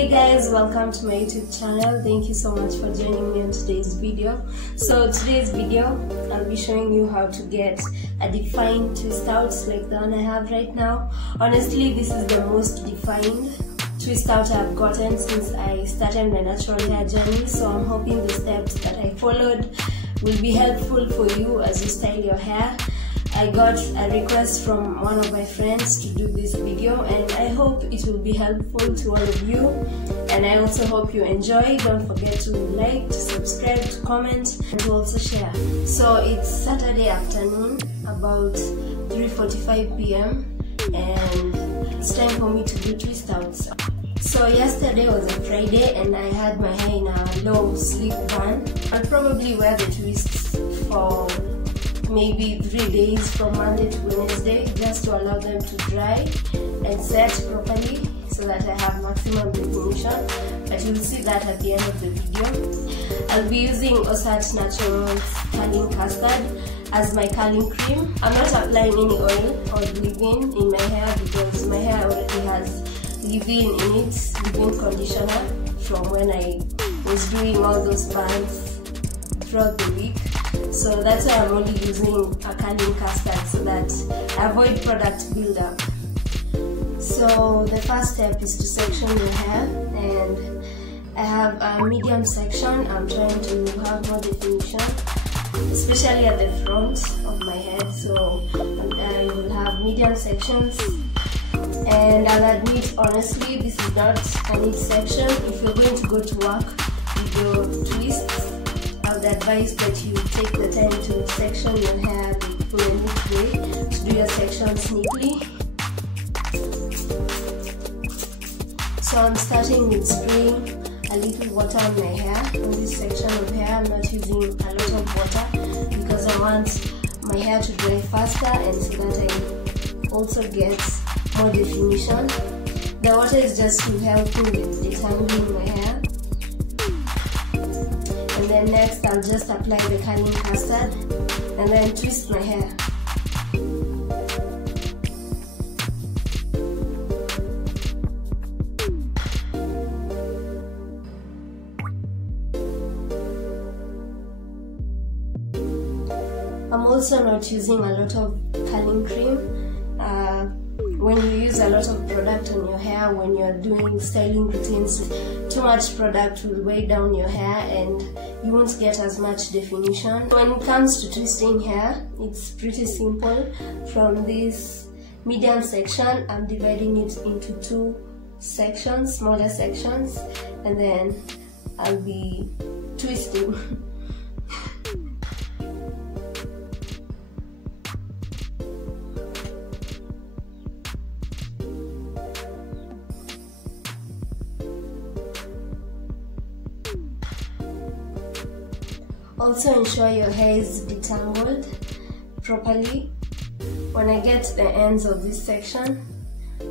Hey guys, welcome to my YouTube channel. Thank you so much for joining me on today's video. So today's video, I'll be showing you how to get a defined twist out like the one I have right now. Honestly, this is the most defined twist out I've gotten since I started my natural hair journey. So I'm hoping the steps that I followed will be helpful for you as you style your hair. I got a request from one of my friends to do this video, and I hope it will be helpful to all of you, and I also hope you enjoy. Don't forget to like, to subscribe, to comment, and to also share. So it's Saturday afternoon, about 3:45 p.m. and it's time for me to do twist outs. So yesterday was a Friday and I had my hair in a low sleek bun. I'll probably wear the twists for maybe 3 days from Monday to Wednesday, just to allow them to dry and set properly so that I have maximum definition. But you'll see that at the end of the video. I'll be using Osat Naturals curling custard as my curling cream. I'm not applying any oil or leave-in in my hair because my hair already has leave-in in it, leave-in conditioner from when I was doing all those buns throughout the week. So that's why I'm only using a curling custard so that I avoid product buildup. So the first step is to section your hair, and I have a medium section. I'm trying to have more definition, especially at the front of my head. So I will have medium sections, and I'll admit honestly this is not a neat section. If you're going to go to work with your twists, I would advise that you take the time to section your hair in a neat way, to do your sections neatly. So I'm starting with spraying a little water on my hair. On this section of hair, I'm not using a lot of water because I want my hair to dry faster and so that I also get more definition. The water is just to help me with detangling my hair. And then next I'll just apply the curling custard and then twist my hair. I'm also not using a lot of curling cream. When you use a lot of product on your hair, when you're doing styling routines, too much product will weigh down your hair and you won't get as much definition. When it comes to twisting hair, it's pretty simple. From this medium section, I'm dividing it into two sections, smaller sections, and then I'll be twisting. Also ensure your hair is detangled properly. When I get to the ends of this section,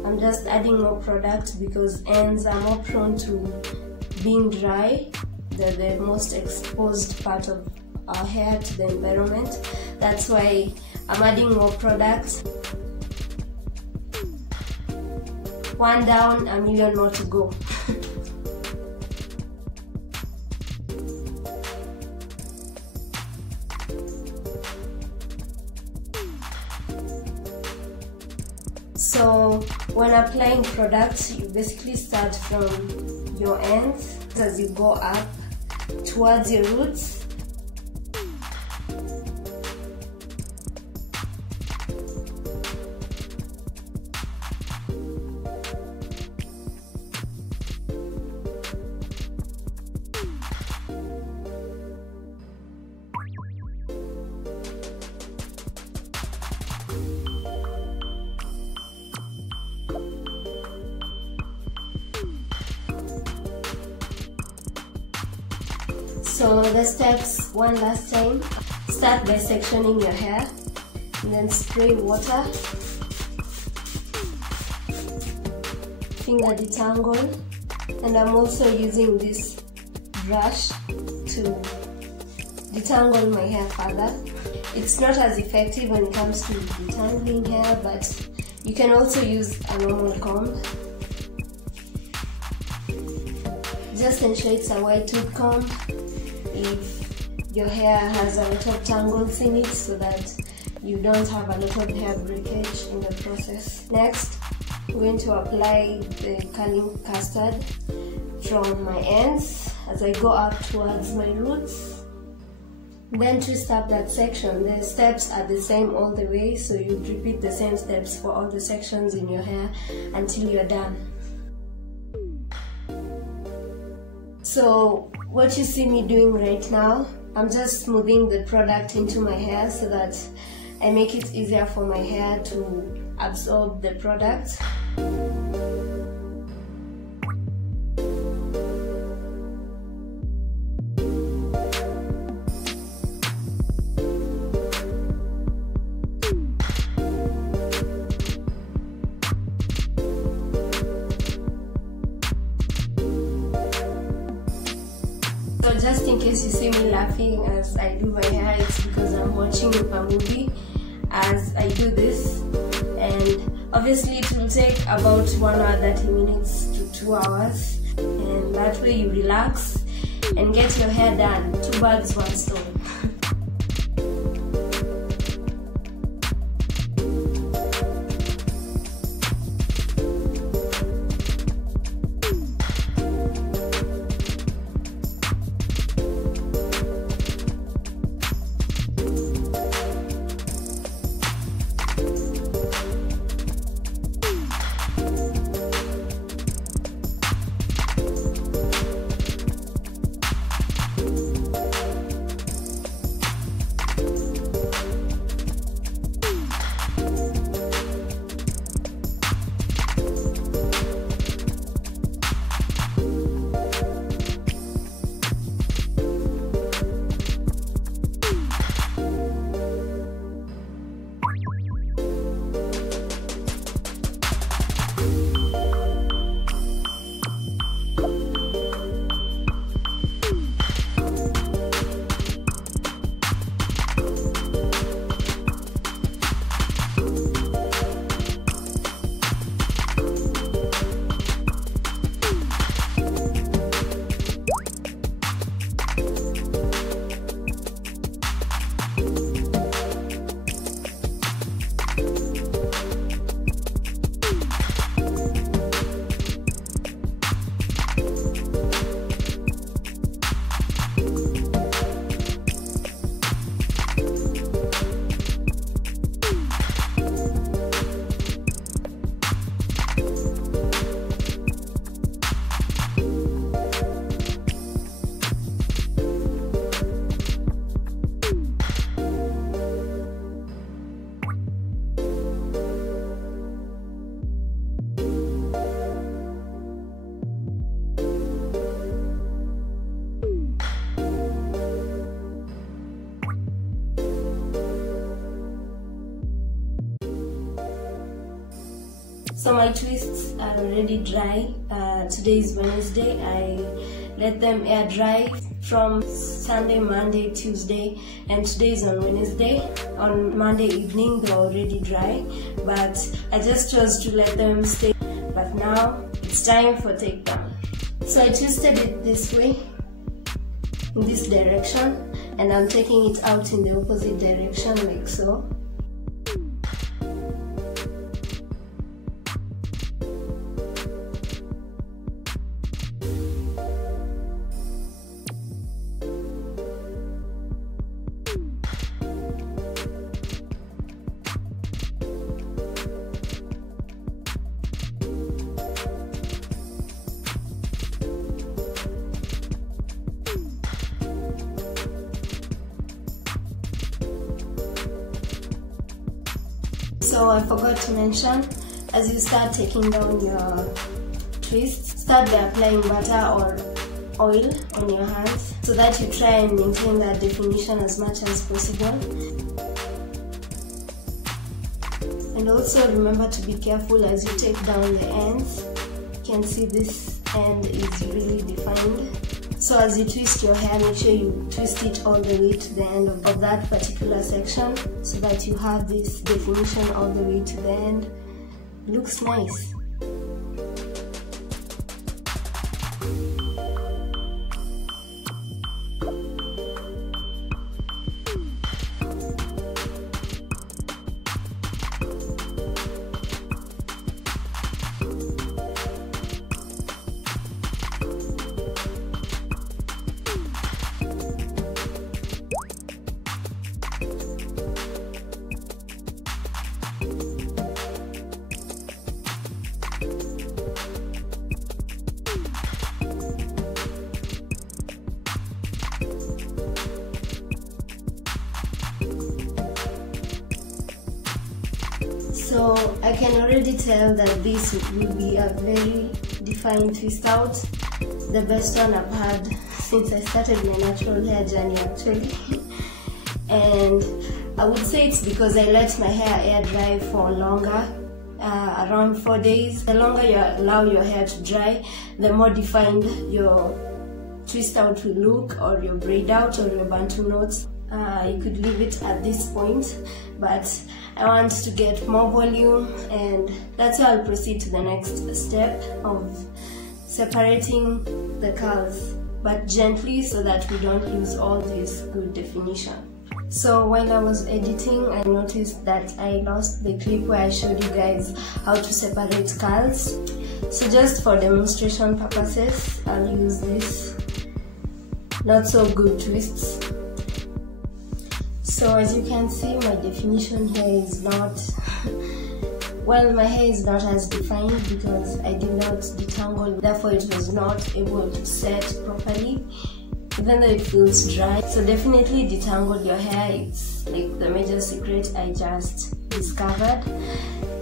I'm just adding more product because ends are more prone to being dry. They're the most exposed part of our hair to the environment. That's why I'm adding more product. One down, a million more to go. So when applying products, you basically start from your ends as you go up towards your roots. So the steps one last time. Start by sectioning your hair and then spray water, finger detangle, and I'm also using this brush to detangle my hair further. It's not as effective when it comes to detangling hair, but you can also use a normal comb. Just ensure it's a wide tooth comb if your hair has a lot of tangles in it, so that you don't have a lot of hair breakage in the process. Next, I'm going to apply the curling custard from my ends as I go up towards my roots. Then twist up that section. The steps are the same all the way, so you repeat the same steps for all the sections in your hair until you're done. So what you see me doing right now, I'm just smoothing the product into my hair so that I make it easier for my hair to absorb the product. So just in case you see me laughing as I do my hair, it's because I'm watching a movie as I do this, and obviously it will take about 1 hour 30 minutes to 2 hours, and that way you relax and get your hair done. 2 birds, 1 stone. So my twists are already dry. Today is Wednesday. I let them air dry from Sunday, Monday, Tuesday, and today is on Wednesday. On Monday evening they were already dry, but I just chose to let them stay. But now it's time for takedown. So I twisted it this way, in this direction, and I'm taking it out in the opposite direction like so. So I forgot to mention, as you start taking down your twist, start by applying butter or oil on your hands so that you try and maintain that definition as much as possible. And also remember to be careful as you take down the ends. You can see this end is really defined. So as you twist your hair, make sure you twist it all the way to the end of that particular section so that you have this definition all the way to the end. It looks nice. So I can already tell that this will be a very defined twist out, the best one I've had since I started my natural hair journey actually. And I would say it's because I let my hair air dry for longer, around 4 days. The longer you allow your hair to dry, the more defined your twist out will look, or your braid out, or your bantu knots. You could leave it at this point, but I want to get more volume, and that's why I'll proceed to the next step of separating the curls, but gently so that we don't lose all this good definition. So while I was editing, I noticed that I lost the clip where I showed you guys how to separate curls. So just for demonstration purposes, I'll use this not so good twists. So as you can see, my definition here is not, well, my hair is not as defined because I did not detangle, therefore it was not able to set properly, even though it feels dry. So definitely detangle your hair, it's like the major secret I just discovered,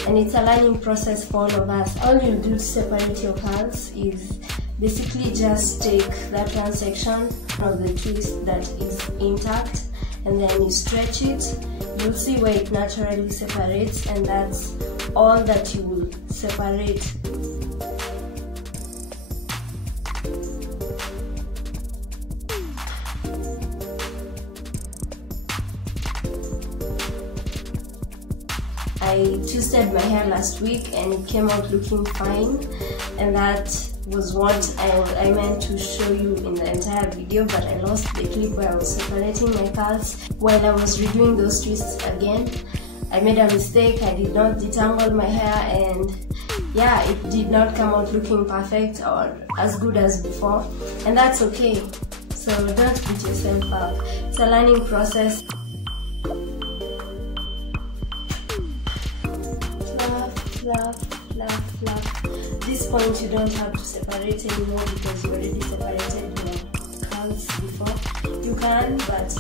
and it's a learning process for all of us. All you do to separate your curls is basically just take that one section of the twist that is intact, and then you stretch it. You'll see where it naturally separates, and that's all that you will separate. I twisted my hair last week and it came out looking fine, and that was what I meant to show you in the entire video, but I lost the clip where I was separating my curls. While I was redoing those twists again, I made a mistake. I did not detangle my hair, and yeah, it did not come out looking perfect or as good as before, and that's okay. So don't beat yourself up. It's a learning process. Fluff. At this point you don't have to separate anymore because you already separated your curls before. You can, but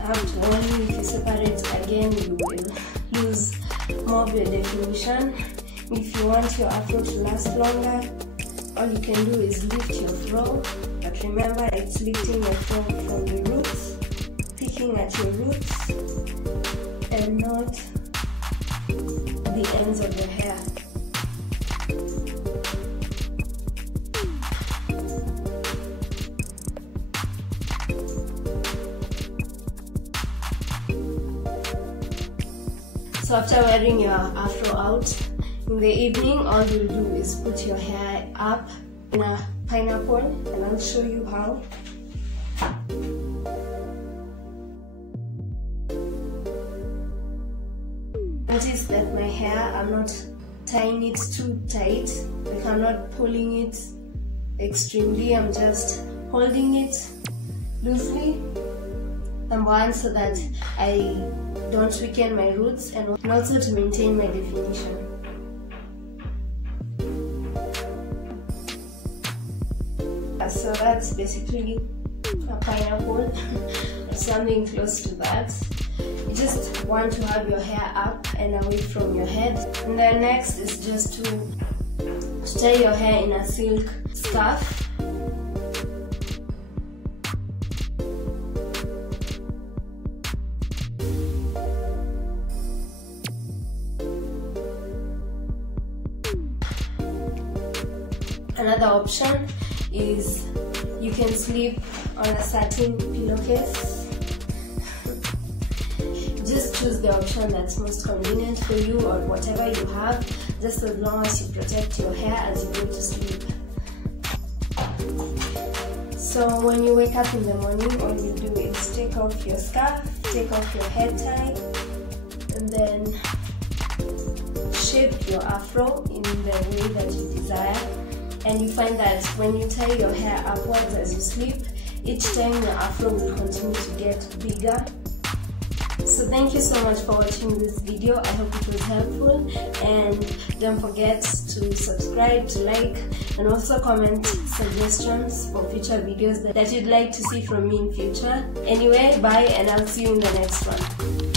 I have to warn you, if you separate again you will lose more of your definition. If you want your afro to last longer, all you can do is lift your fro, but remember it's lifting your fro from the roots, picking at your roots and not the ends of your hair. So after wearing your afro out, in the evening all you'll do is put your hair up in a pineapple, and I'll show you how. Notice that my hair, I'm not tying it too tight, like I'm not pulling it extremely, I'm just holding it loosely, and one, so that I don't weaken my roots, and also to maintain my definition. So that's basically a pineapple, something close to that. You just want to have your hair up and away from your head. And then next is just to tie your hair in a silk scarf. Another option is you can sleep on a satin pillowcase. Just choose the option that's most convenient for you, or whatever you have, just as long as you protect your hair as you go to sleep. So when you wake up in the morning, all you do is take off your scarf, take off your head tie, and then shape your afro in the way that you desire. And you find that when you tie your hair upwards as you sleep, each time your afro will continue to get bigger. So thank you so much for watching this video. I hope it was helpful, and don't forget to subscribe, to like, and also comment suggestions for future videos that you'd like to see from me in future. Anyway, bye, and I'll see you in the next one.